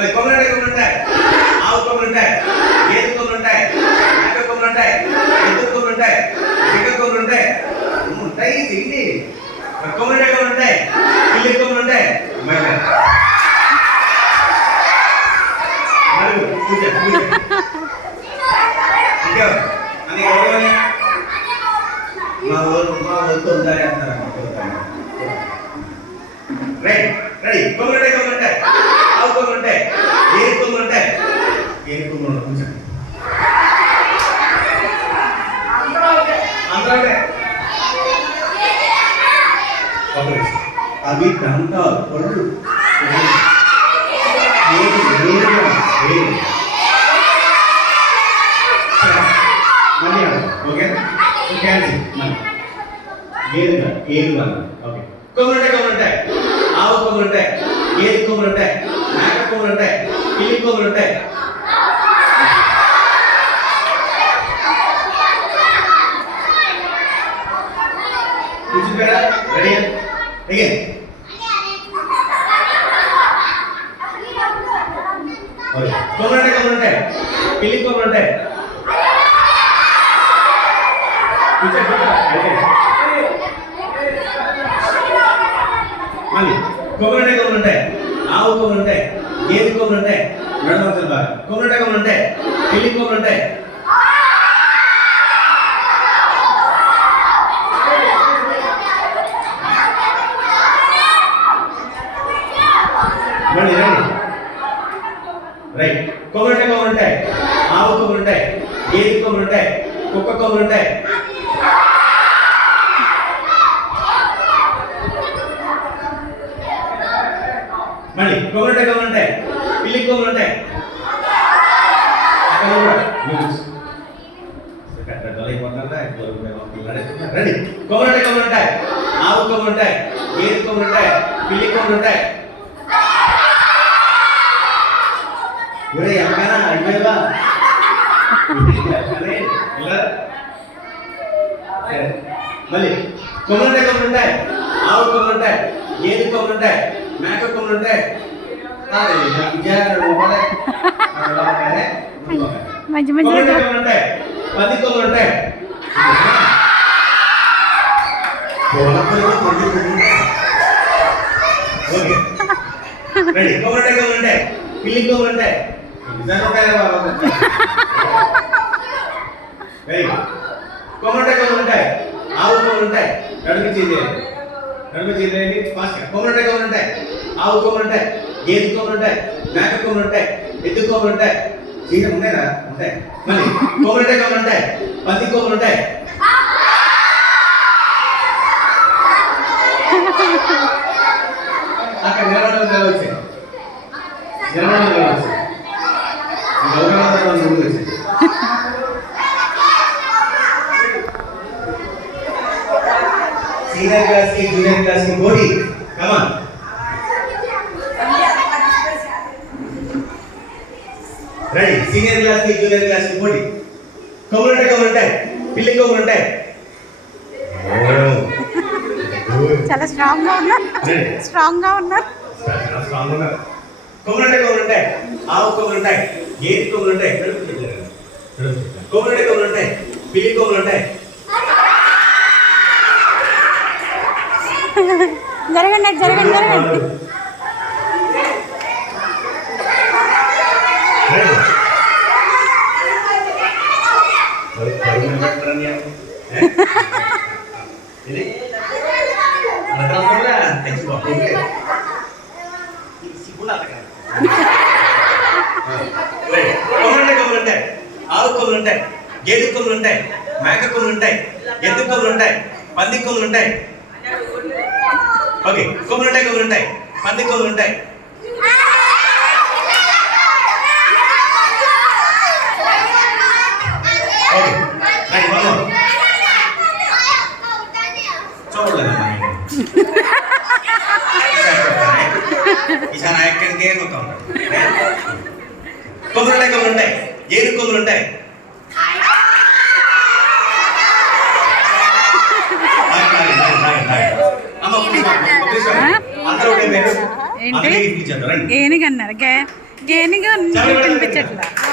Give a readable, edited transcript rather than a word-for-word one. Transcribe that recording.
మరి కొమ్మలంటే కొమ్మలు ఉంటాయి, ఆవు కొమ్మలు ఉంటాయి, గేదె కొమ్మలు ఉంటాయి, మేక కొమ్మలు ఉంటాయి, ఎద్దు కొమ్మలు ఉంటాయి, జింక కొమ్మలు ఉంటాయి. ఉంటాయి తిండి. మరి కొమ్మలంటే కొమ్మలు ఉంటాయి, పిల్లి కొమ్మలు ఉంటాయి. మా ఊరితో ఉండాలి అంటారు. Right ready. కొమ్మలు ఉంటాయి, ఆవు కొమ్మలు ఉంటాయి, ఏడు కొమ్మలు ఉంటాయి, ఏడు కొమ్మలు కూర్చోండి. అవి దంతాలు పళ్ళు మళ్ళీ ఓకే ఏడుగా ఓకే. కొమ్మలు ఉంటాయి, ఆవు కొమ్మలు ఉంటాయి, గేదె కొమ్మలు ఉంటాయి, మేక కొమ్మలు ఉంటాయి, పిల్లి కొమ్మలు ఉంటాయి. కూర్చుంటారా? Ready again. కొమ్మలు ఉంటాయి, పిల్లి కొమ్మలు ఉంటాయి. మళ్ళీ కొమ్మలు ఉంటాయి, ఆవు కొమ్మలు ఉంటాయి, గేదె కొమ్మలు ఉంటాయి, నడవలసిన బాగా కొమ్మలు ఉంటాయి, పిల్లి కొమ్మలు ఉంటాయి. మళ్ళీ రండి. రైట్. కొమ్మలు ఉంటాయి, ఆవు కొమ్మలు ఉంటాయి, గేదె కొమ్మలు ఉంటాయి, కుక్క కొమ్మలు ఉంటాయి. మళ్ళీ కొమ్మలు ఉంటాయి, పిల్లి కొమ్మలు ఉంటాయి. రండి. కొమ్మలు ఉంటాయి, ఆవు కొమ్మలు ఉంటాయి, గేదె కొమ్మలు ఉంటాయి, పిల్లి కొమ్మలు ఉంటాయి. ఎవరికైనా అడిగేవా? మళ్ళీ కొమ్మలు ఉంటాయి, ఆవు కొమ్మలు ఉంటాయి, గేదె కొమ్మలు ఉంటాయి, మేక కొమ్మలు ఉంటాయి. మంచి మంచి ఉంటాయి, పది కొమ్మలు ఉంటాయి. Okay ready. కొమ్మలు ఉంటాయి, పిల్లి కొమ్మలు ఉంటాయి. కొమ్మలు ఉంటాయి, ఆవు కొమ్మలు ఉంటాయి. నడుపు చేయండి ఫాస్ట్. కొమ్మలు ఉంటాయి, ఆవు కొమ్మలు ఉంటాయి, గేదె కొమ్మలు ఉంటాయి, మేక కొమ్మలు ఉంటాయి, ఎద్దు కొమ్మలు ఉంటాయి. చీర ఉన్నాయా? ఉంటాయి. మళ్ళీ కొమ్మలు ఉంటాయి, పది కొమ్మలు ఉంటాయి. అక్కడ నిలబడి senior class की junior class की body come on ready senior class की junior class की body కొమ్మలు ఉంటాయి, పిల్లి కొమ్మలు ఉంటాయి. చాలా స్ట్రాంగ్ గా ఉన్నారు. కొమ్మలు ఉంటాయి, ఆవు కొమ్మలు ఉంటాయి, గేదె కొమ్మలు ఉంటాయి, కొమ్మలు ఉంటాయి, పిల్లి కొమ్మలు ఉంటాయి. జరగండి. కొమ్మలు ఉంటాయి, ఆవు కొమ్మలు ఉంటాయి, గేదె కొమ్మలు ఉంటాయి, మేక కొమ్మలు ఉంటాయి, ఎద్దు కొమ్మలు ఉంటాయి, పంది కొమ్మలు ఉంటాయి. ఓకే కొమ్మలు ఉంటాయి, పంది కొమ్మలు ఉంటాయి. ఓకే రైట్ వన్ మోర్ చూడలేదు ఈసారి ఎక్కడికి ఏమవుతాం. కొమ్మలు ఉంటాయి, ఏడు కొమ్మలు ఉంటాయి. ఏనుగన్నారు గేనిగా ఉంది, కనిపించట్లా.